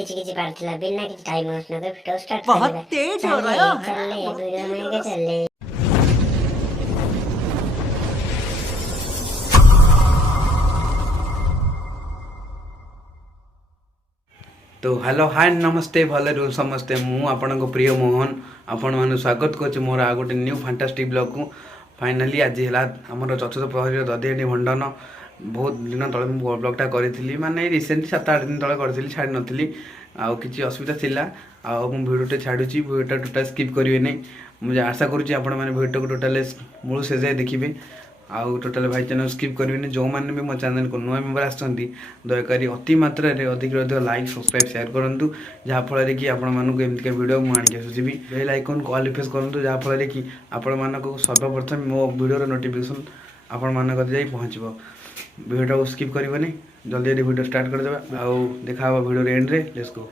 किसी किसी पार्थिला बिना किसी टाइम वेस्ट न करे वीडियो स्टार्ट बहुत कर तेज हो रहा है चल ले वीडियो में के चल ले। तो हेलो हाय नमस्ते भले रू समस्ते मु आपण प्रिय मोहन आपण मैंने स्वागत कर मोर आ गोटे न्यू फैंटास्टिक ब्लॉग को फाइनाली आज है आमर चतुर्थ प्रहरी दधिहाटी भंडन बहुत दिन तले ब्लॉगटा करी माने रिसेंटली 7-8 दिन तले करी छाड़ी नी आउ कि असुविधा थिला आउ मु भिडियोटे छाड़ुची भिडियोटा टोटाल स्किप करेंगे नहीं मुझे आशा करुँच आपण मैंने भिडियो को टोटाल मूल से जाए देखिए आउ टोटाल भाई चैनल स्किप करेंगे जो मैंने भी मो चैनल को नुआ मेम्बर आसती दयाकोरी अति मात्रा अधिक लाइक सब्सक्राइब शेयर करूँ जहाँफल कि आपको एमती वीडियो मुझे आसुची बेल आइकन को ऑल प्रेस करूँ जहाँफल कि आपण को सर्वप्रथम मो वीडियो नोटिफिकेशन आपण मान पहुँचो वीडियो को स्किप करनी जल्दी जल्दी वीडियो स्टार्ट करदे आउ देखा वीडियो एंड रे लेट्स गो।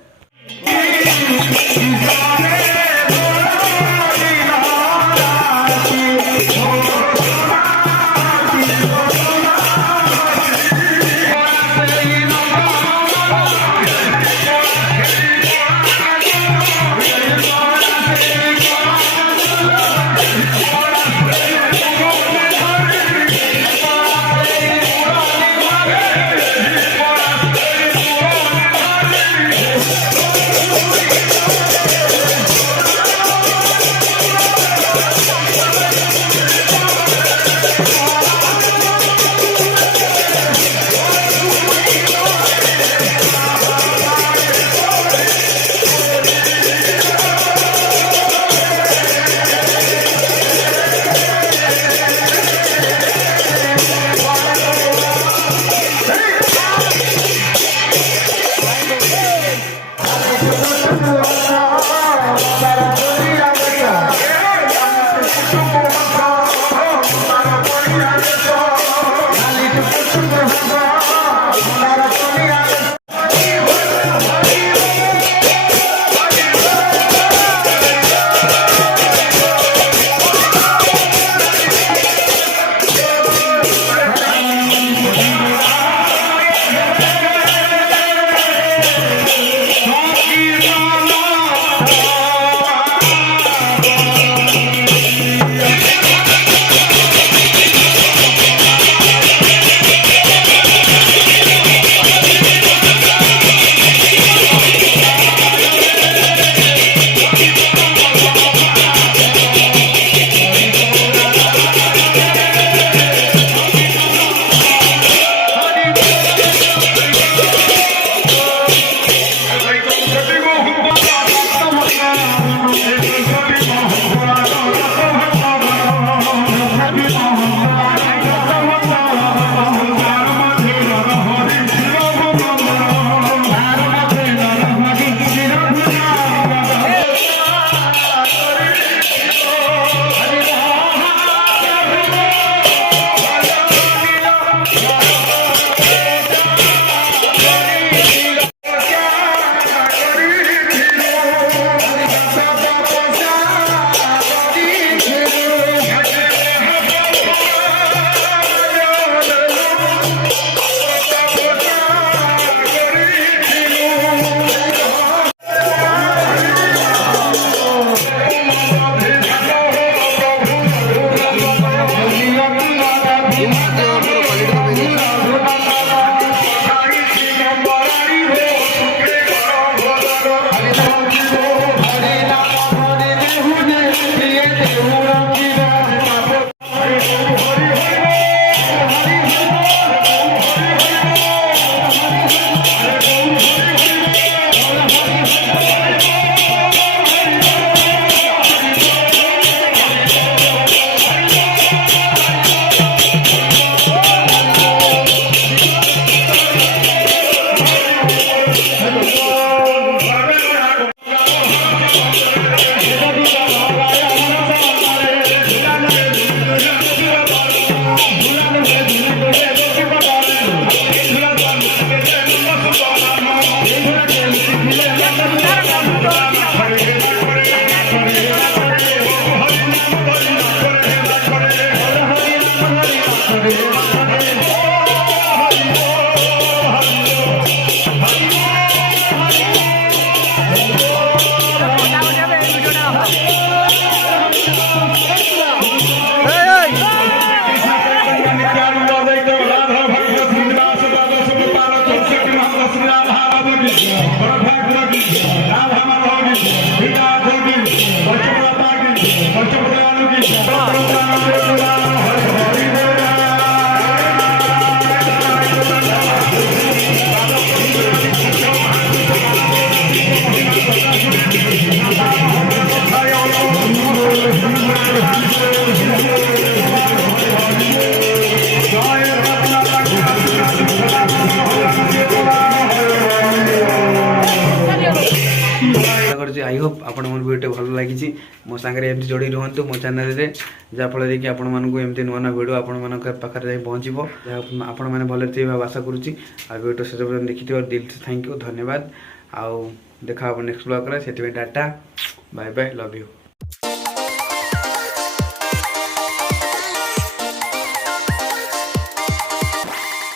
आई होप आपण मन वीडियो भल लगी मो सांगे एमती जोड़ी रुहतु मो चैनल रे जहाँफल कि आपण मानक एमती नुआ नुआ वीडियो आपण मान पाखे जाए पहुँचो आपण मैंने भले थे आशा करुँची आ वीडियो शेष पर्यटन देखी दिल से थैंक यू धन्यवाद आउ देखा नेक्स्ट ब्लॉग से tata bye bye love you.